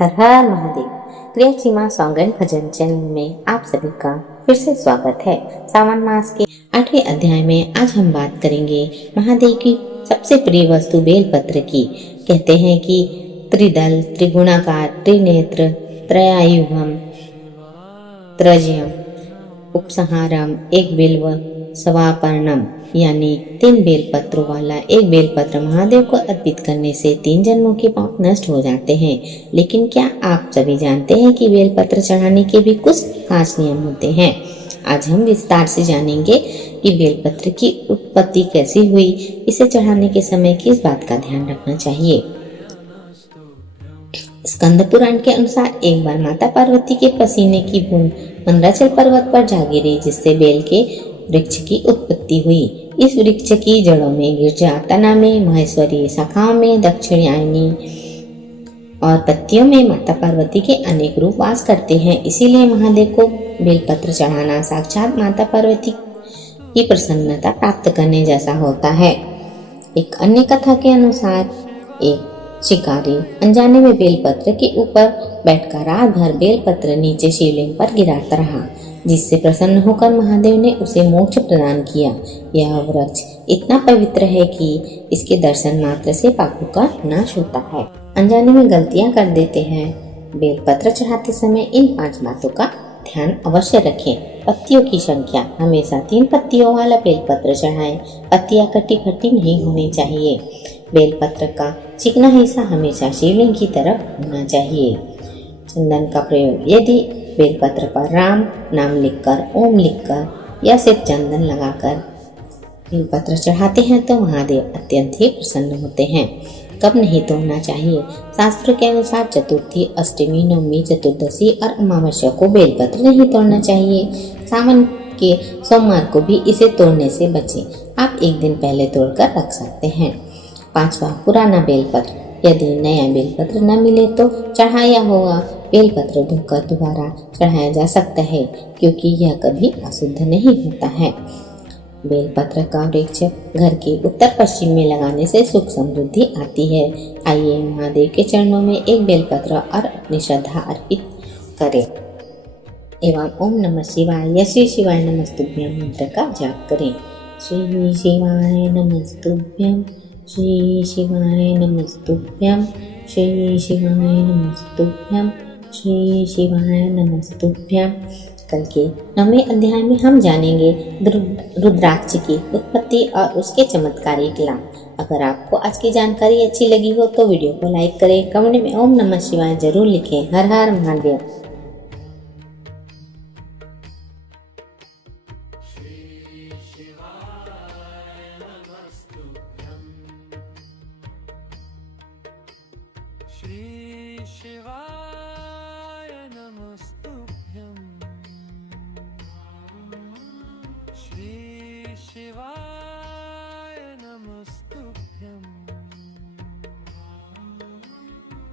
हर हर महादेव। क्रिया सीमा song and bhajan channel में आप सभी का फिर से स्वागत है। सावन मास के 8वें अध्याय में आज हम बात करेंगे महादेव की सबसे प्रिय वस्तु बेलपत्र की। कहते हैं कि त्रिदल, त्रिगुणाकार, त्रिनेत्र, त्रयायुगम, त्रजयम, उपसंहारम, एक बिल्व, सवापर्णम यानी 3 बेलपत्रों वाला एक बेलपत्र महादेव को अर्पित करने से 3 जन्मों के पाप नष्ट हो जाते हैं। लेकिन क्या आप सभी जानते हैं कि बेलपत्र चढ़ाने के भी कुछ खास नियम होते हैं। आज हम विस्तार से जानेंगे कि बेलपत्र की उत्पत्ति कैसी हुई, इसे चढ़ाने के समय किस बात का ध्यान रखना चाहिए। स्कंद पुराण के अनुसार एक बार माता पार्वती के पसीने की बूंद मंदराचल पर्वत पर जा गिरी, जिससे बेल के वृक्ष की उत्पत्ति हुई। इस वृक्ष की जड़ों में गिरजा, तना में महेश्वरी, शाखाओं में दक्षिणायनी और पत्तियों में माता पार्वती के अनेक रूप वास करते हैं। इसीलिए महादेव को बेलपत्र चढ़ाना साक्षात माता पार्वती की प्रसन्नता प्राप्त करने जैसा होता है। एक अन्य कथा के अनुसार एक शिकारी अनजाने में बेलपत्र के ऊपर बैठकर रात भर बेलपत्र नीचे शिवलिंग पर गिराता रहा, जिससे प्रसन्न होकर महादेव ने उसे मोक्ष प्रदान किया। यह वृक्ष इतना पवित्र है कि इसके दर्शन मात्र से पापों का नाश होता है। अनजाने में गलतियां कर देते हैं। बेलपत्र चढ़ाते समय इन 5 बातों का ध्यान अवश्य रखें। पत्तियों की संख्या, हमेशा 3 पत्तियों वाला बेलपत्र चढ़ाएं। पत्तियां कटी फटी नहीं होनी चाहिए। बेलपत्र का चिकना हिस्सा हमेशा शिवलिंग की तरफ होना चाहिए। चंदन का प्रयोग, यदि बेलपत्र पर राम नाम लिखकर, ओम लिखकर या सिर्फ चंदन लगाकर बेलपत्र चढ़ाते हैं तो महादेव अत्यंत ही प्रसन्न होते हैं। कब नहीं तोड़ना चाहिए। शास्त्र के अनुसार चतुर्थी, अष्टमी, नवमी, चतुर्दशी और अमावस्या को बेलपत्र नहीं तोड़ना चाहिए। सावन के सोमवार को भी इसे तोड़ने से बचें। आप एक दिन पहले तोड़कर रख सकते हैं। 5वां, पुराना बेलपत्र, यदि नया बेलपत्र न मिले तो चढ़ाया हुआ बेलपत्र धोकर दोबारा चढ़ाया जा सकता है, क्योंकि यह कभी अशुद्ध नहीं होता है। बेलपत्र का वृक्ष घर के उत्तर पश्चिम में लगाने से सुख समृद्धि आती है। आइए महादेव के चरणों में एक बेलपत्र और अपनी श्रद्धा अर्पित करें एवं ओम नमः शिवाय या श्री शिवाय नमस्तुभ्यं मंत्र का जाप करें। श्री शिवाय नमस्तुभ्यं, श्री शिवाय नमस्तुभ्यं, श्री शिवाय नमस्तुभ्यं, श्री शिवाय नमस्तुभ्यं। कल के 9वें अध्याय में हम जानेंगे रुद्राक्ष की उत्पत्ति और उसके चमत्कारिक लाभ। अगर आपको आज की जानकारी अच्छी लगी हो तो वीडियो को लाइक करें, कमेंट में ओम नमः शिवाय जरूर लिखें। हर हर महादेव। श्री शिवाय नमस्तुभ्यं, श्री शिवाय नमस्तुभ्यं,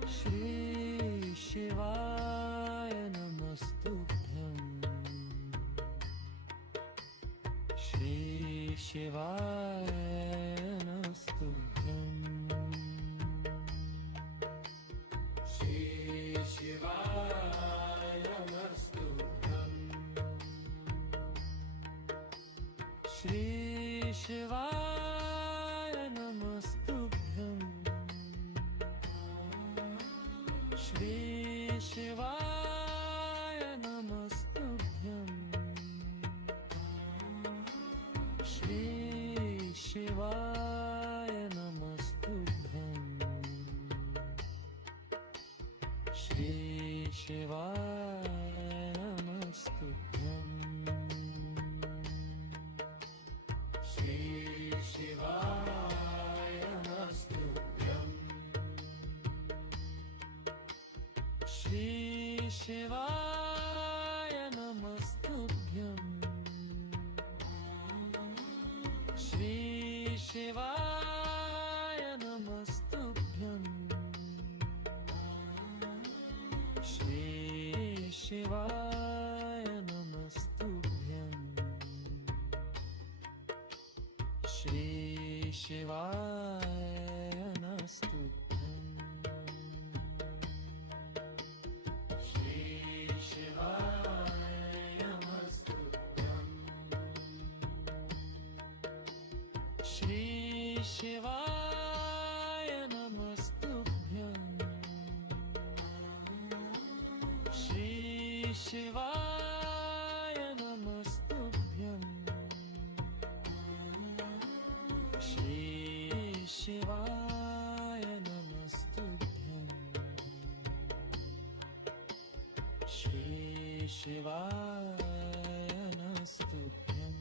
श्री शिवाय नमस्तुभ्यं, श्री शिवाय नमस्तुभ्यं, श्री शिवाय नमस्तुभ्यं, श्री शिवाय नमस्तुभ्यं, श्री शिवाय नमस्तुभ्यं, श्री शिवाय नमस्तुभ्यं, श्री शिवाय नमस्तुभ्यं, श्री शिवाय नमस्तुभ्यं, श्री शिवाय नमस्तुभ्यं, श्री शिवाय नमस्तुभ्यं, श्री शिवाय नमस्तुभ्यं। शिवाय नमस्तुभ्यं श्री शिवाय नमस्तुभ्यं श्री शिवाय नमस्तुभ्यं श्री शिवाय नमस्तुभ्यं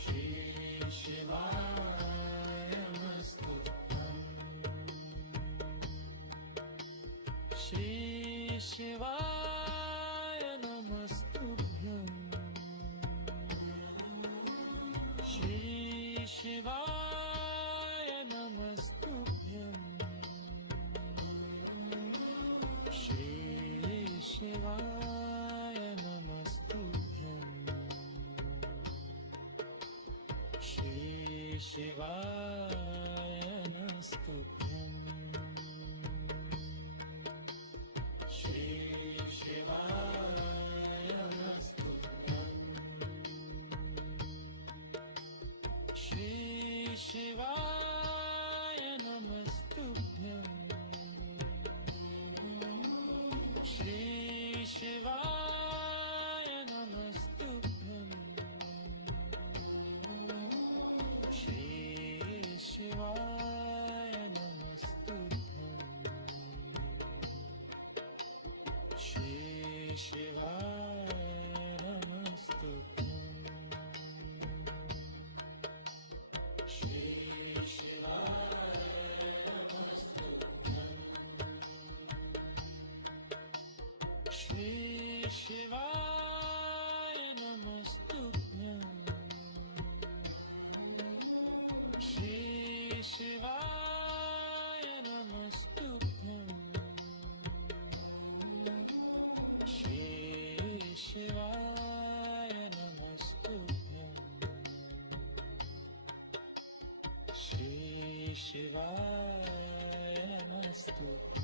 श्री शिवाय नमस्तुभ्यं श्री शिवाय नमस्तुभ्यं श्री शिवाय नमस्तुभ्यं श्री शिवाय नमस्तुभ्यं श्री शिवाय नमस्तुभ्यं श्री शिवाय नमस्तुभ्यं श्री शिवाय नमस्तुभ्यं श्री शिवाय नमस्तुभ्यं श्री शिवाय नमस्तुभ्यं श्री शिवाय नमस्तुभ्यं श्री शिवाय नमस्तुभ्यं श्री शिवाय नमस्तुभ्यं श्री शिवाय नमस्तुभ्यं श्री शिवाय नमस्तुभ्यं श्री शिवाय नमस्तुभ्यं